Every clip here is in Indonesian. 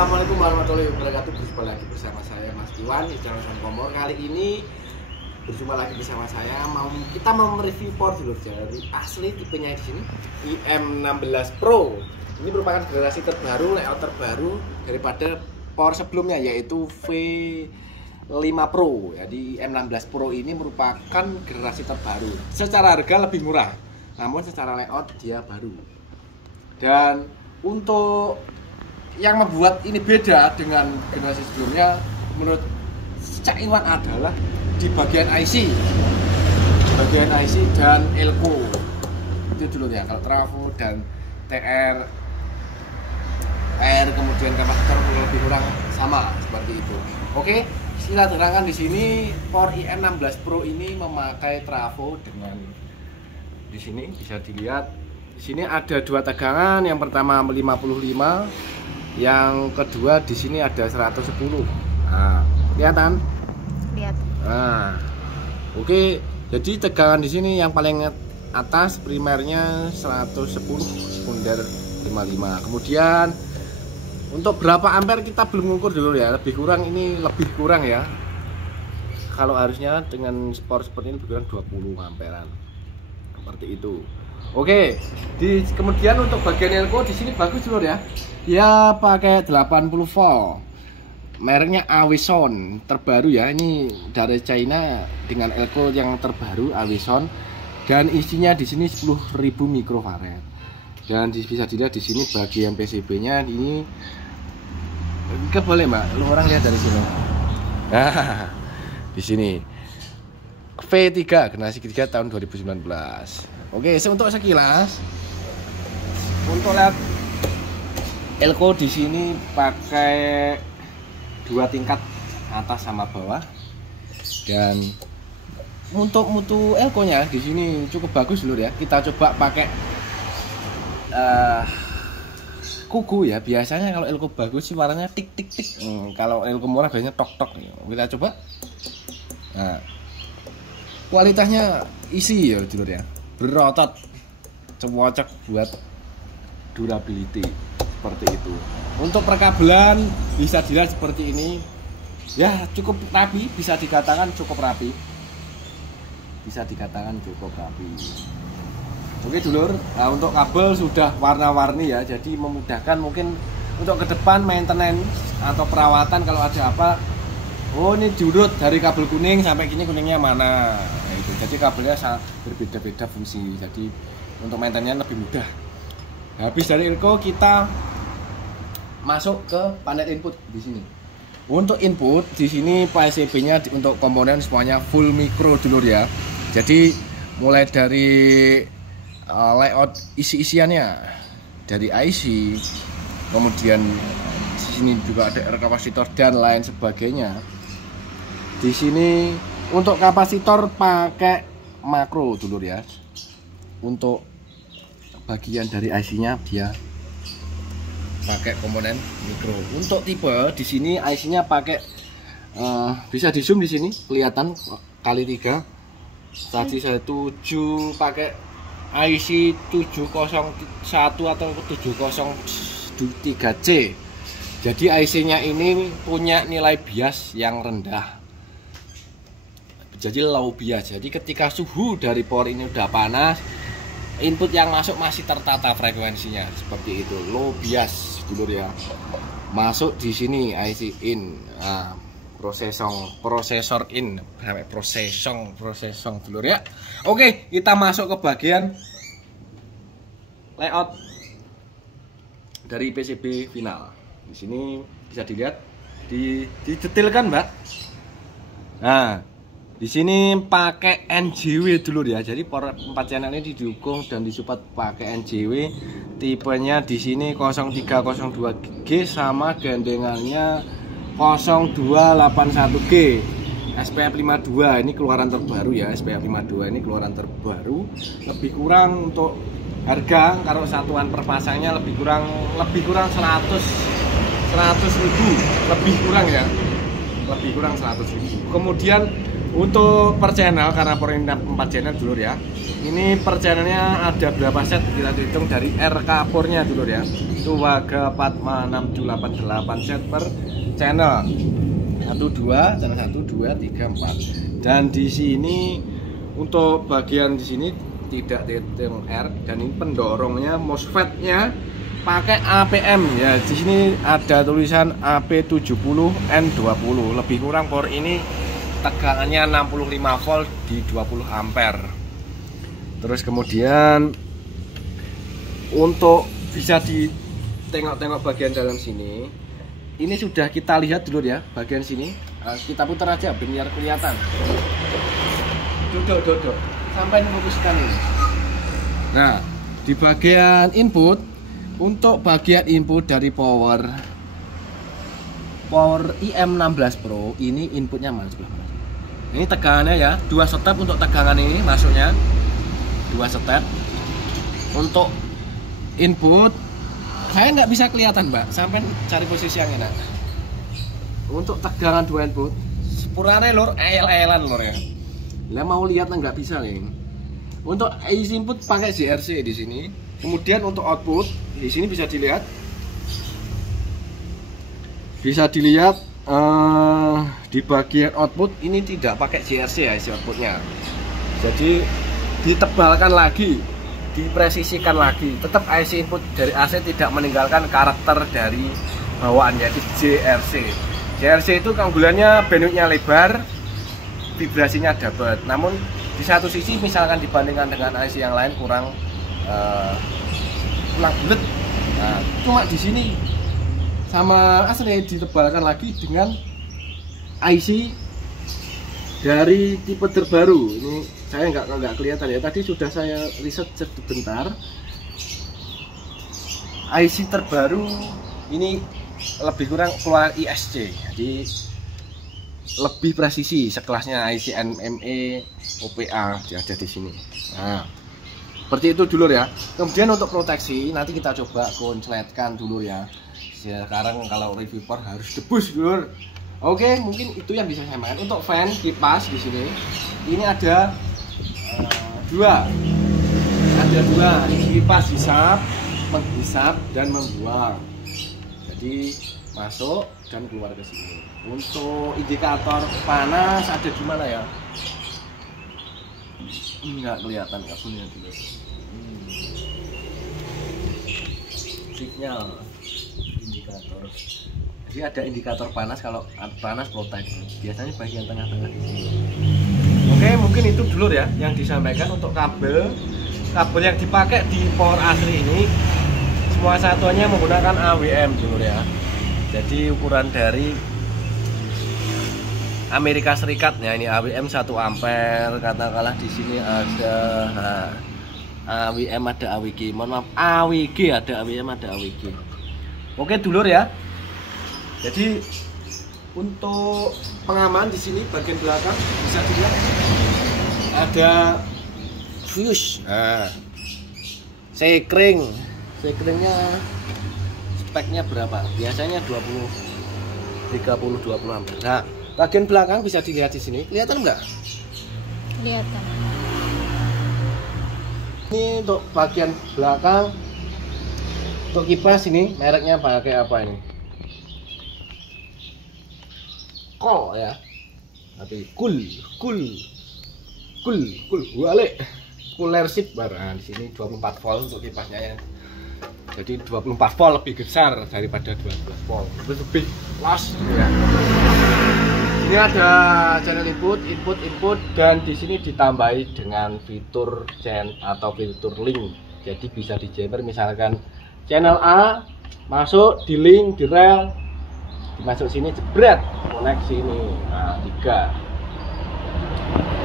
Assalamualaikum warahmatullahi wabarakatuh. Berjumpa lagi bersama saya Mas Iwan di channel Son Komor. Kali ini berjumpa lagi bersama saya. Kita mau mereview power dulu dari asli tipenya di sini IM16 Pro. Ini merupakan generasi terbaru, layout terbaru daripada power sebelumnya yaitu V5 Pro. Jadi M16 Pro ini merupakan generasi terbaru. Secara harga lebih murah, namun secara layout dia baru. Dan untuk yang membuat ini beda dengan generasi sebelumnya menurut Cak Iwan adalah di bagian IC dan elko itu dulu ya. Kalau trafo dan TR kemudian kapasitor lebih kurang sama seperti itu. Oke, kita terangkan di sini Power IM16 Pro ini memakai trafo dengan di sini bisa dilihat. Di sini ada dua tegangan, yang pertama 55, yang kedua di sini ada 110. Nah, kelihatan? Lihat. Nah, oke. Jadi tegangan di sini yang paling atas primernya 110, sekunder 55. Kemudian untuk berapa ampere kita belum mengukur dulu ya. Lebih kurang ini lebih kurang ya. Kalau harusnya dengan sport seperti ini lebih kurang 20 amperan. Seperti itu. Oke, kemudian untuk bagian elko di sini bagus dulu ya. Dia pakai 80 volt. Mereknya Awison, terbaru ya. Ini dari China dengan elko yang terbaru Awison. Dan isinya di sini 10.000 mikrofarad. Dan bisa dilihat di sini bagian PCB-nya ini boleh Mbak, lu orang lihat dari sini. Nah, di sini V3 generasi ketiga tahun 2019. Oke, untuk sekilas untuk lihat elko di sini pakai dua tingkat atas sama bawah, dan untuk mutu elkonya di sini cukup bagus dulu ya. Kita coba pakai kuku ya. Biasanya kalau elko bagus suaranya tik tik tik. Kalau elko murah biasanya tok tok. Kita coba. Nah, kualitasnya isi ya dulu ya. Berotot, cocok buat durability seperti itu. Untuk perkabelan bisa dilihat seperti ini ya, cukup rapi, bisa dikatakan cukup rapi, oke dulur. Nah, untuk kabel sudah warna-warni ya, jadi memudahkan mungkin untuk ke depan maintenance atau perawatan. Kalau ada apa, oh ini diurut dari kabel kuning sampai gini, kuningnya mana. Nah, itu. Jadi kabelnya berbeda-beda fungsi. Jadi untuk maintenance lebih mudah. Habis dari elko kita masuk ke panel input di sini. Untuk input di sini PCB-nya untuk komponen semuanya full mikro dulur ya. Jadi mulai dari layout isi-isiannya dari IC, kemudian di sini juga ada kapasitor dan lain sebagainya. Di sini untuk kapasitor pakai makro dulur ya. Untuk bagian dari IC-nya dia pakai komponen mikro. Untuk tipe di sini IC-nya pakai bisa di zoom di sini kelihatan kali 3. Tadi saya 7 pakai IC 701 atau 703C. Jadi IC-nya ini punya nilai bias yang rendah. Jadi low bias. Jadi ketika suhu dari power ini udah panas, input yang masuk masih tertata frekuensinya seperti itu. Low bias dulur ya. Masuk di sini IC in. Nah, prosesor in sampai prosesor dulur ya. Oke, kita masuk ke bagian layout dari PCB final. Di sini bisa dilihat didetailkan, Mbak. Nah, di sini pakai NJW dulu ya. Jadi power 4 channel ini didukung dan disupport pakai NJW. Tipenya di sini 0302G sama gandengannya 0281G. SPF 52 ini keluaran terbaru ya. SPF 52 ini keluaran terbaru. Lebih kurang untuk harga kalau satuan perpasangnya lebih kurang 100.000. Lebih kurang ya. Lebih kurang 100.000. Kemudian Untuk per channel, karena per ini 4 channel dulur ya. Ini per channelnya ada berapa set, kita hitung dari RK pornya dulur ya. Itu Waga 45688 set per channel. 1 2, channel 1 2 3 4. Dan di sini untuk bagian di sini tidak dihitung R, dan ini pendorongnya MOSFET-nya pakai APM ya. Di sini ada tulisan AP70N20, lebih kurang power ini tegangannya 65 volt di 20 ampere. Terus kemudian untuk bisa ditengok-tengok bagian dalam sini, ini sudah kita lihat dulu ya bagian sini. Kita putar aja biar kelihatan. Duduk sampai memutuskan ini. Nah, di bagian input, untuk bagian input dari power IM16 Pro ini inputnya mana? Ini tegangannya ya, 2 step untuk tegangan ini masuknya 2 step. Untuk input saya nggak bisa kelihatan mbak, sampai cari posisi yang enak. Untuk tegangan 2 input sepurane lur, ayel-ayelan lur ya. Lah mau lihat nggak bisa nih. Untuk IC input pakai JRC di sini. Kemudian untuk output di sini bisa dilihat, di bagian output ini tidak pakai JRC ya isi outputnya. Jadi ditebalkan lagi, dipresisikan lagi. Tetap IC input dari AC tidak meninggalkan karakter dari bawaan, yaitu JRC. JRC itu keunggulannya bandwidthnya lebar, vibrasinya dapat. Namun di satu sisi misalkan dibandingkan dengan IC yang lain kurang bulat. Nah, cuma di sini sama asli ditebalkan lagi dengan IC dari tipe terbaru. Ini saya nggak kelihatan ya, tadi sudah saya riset sebentar. IC terbaru ini lebih kurang keluar ISC, jadi lebih presisi, sekelasnya IC NME OPA ada di sini. Nah, seperti itu dulur ya. Kemudian untuk proteksi nanti kita coba konsletkan dulu ya. Sekarang kalau review power harus debus dulur. Oke, mungkin itu yang bisa saya main. Untuk fan kipas di sini, ini ada dua. Ini kipas hisap, menghisap dan membuang. Jadi masuk dan keluar ke sini. Untuk indikator panas ada di mana ya? Nggak kelihatan, nggak punya dulu. Signal indikator. Jadi ada indikator panas, kalau panas protek. Biasanya bagian tengah-tengah di sini. Oke, mungkin itu dulu ya yang disampaikan untuk kabel yang dipakai di power asli ini. Semua satuannya menggunakan AWM dulu ya. Jadi ukuran dari Amerika Serikat ya, ini AWM 1 ampere. Katakanlah di sini ada AWM, ada AWG. Mohon maaf, AWG ada AWM, ada AWG. Oke dulur ya. Jadi untuk pengaman di sini bagian belakang bisa dilihat ada fuse. Nah, sekringnya speknya berapa? Biasanya 20 ampere. Nah, bagian belakang bisa dilihat di sini. Kelihatan enggak? Kelihatan. Ini untuk bagian belakang. Untuk kipas ini mereknya pakai apa ini? Kol ya. Tapi balik. Coolership barang di sini 24 volt untuk kipasnya ya. Jadi 24 volt lebih besar daripada 12 volt. Lebih los ya. Ini ada channel input dan di sini ditambahi dengan fitur chain atau fitur link. Jadi bisa dijamper misalkan channel A masuk di link di rel, masuk sini jebret koneksi ini. Nah, 3.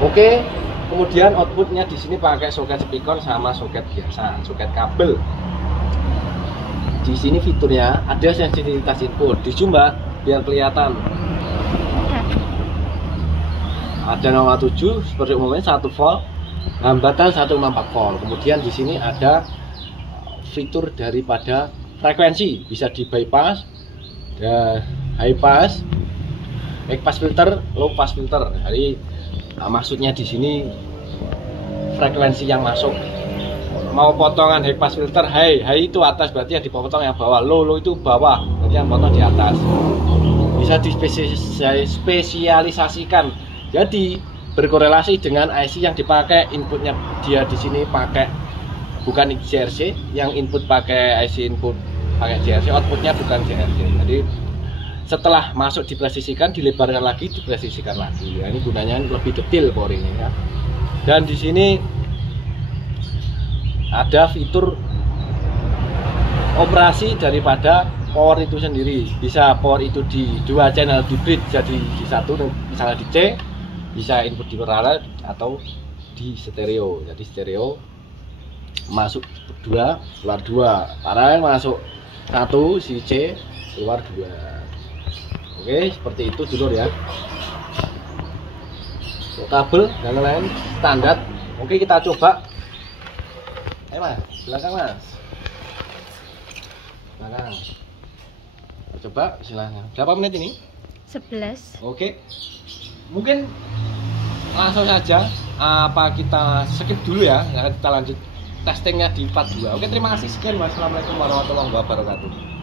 Oke. Kemudian outputnya di sini pakai soket speaker sama soket biasa, soket kabel. Di sini fiturnya ada sensitivitas input, di zoom mbak biar kelihatan. Ada 0,7 seperti umumnya 1 volt, hambatan 1,4 volt. Kemudian di sini ada fitur daripada frekuensi, bisa di bypass, high pass, high pass filter, low pass filter. Jadi Nah, maksudnya di sini frekuensi yang masuk. Mau potongan high pass filter, high itu atas, berarti yang dipotong yang bawah. Low itu bawah, berarti yang potong di atas. Bisa dispesialisasikan. Jadi berkorelasi dengan IC yang dipakai. Inputnya dia di sini pakai bukan JRC, yang input pakai IC input pakai JRC, outputnya bukan JRC. Jadi setelah masuk dipresisikan, dilebarkan lagi, dipresisikan lagi. Nah, ini gunanya lebih detail power ini ya. Dan di sini ada fitur operasi daripada power itu sendiri. Bisa power itu di dua channel, di bridge jadi di satu, misalnya di C, bisa input di paralel atau di stereo. Jadi stereo masuk dua, keluar dua, paralel masuk satu, si C keluar dua. Oke, seperti itu dulu ya. Kabel dan lain-lain standar. Oke, kita coba. Mas, belakang mas. Belakang. Coba silahkan. Berapa menit ini? 11. Oke. Mungkin langsung saja apa kita skip dulu ya. Kita lanjut testingnya di part 2. Oke, terima kasih sekian. Wassalamualaikum warahmatullahi wabarakatuh.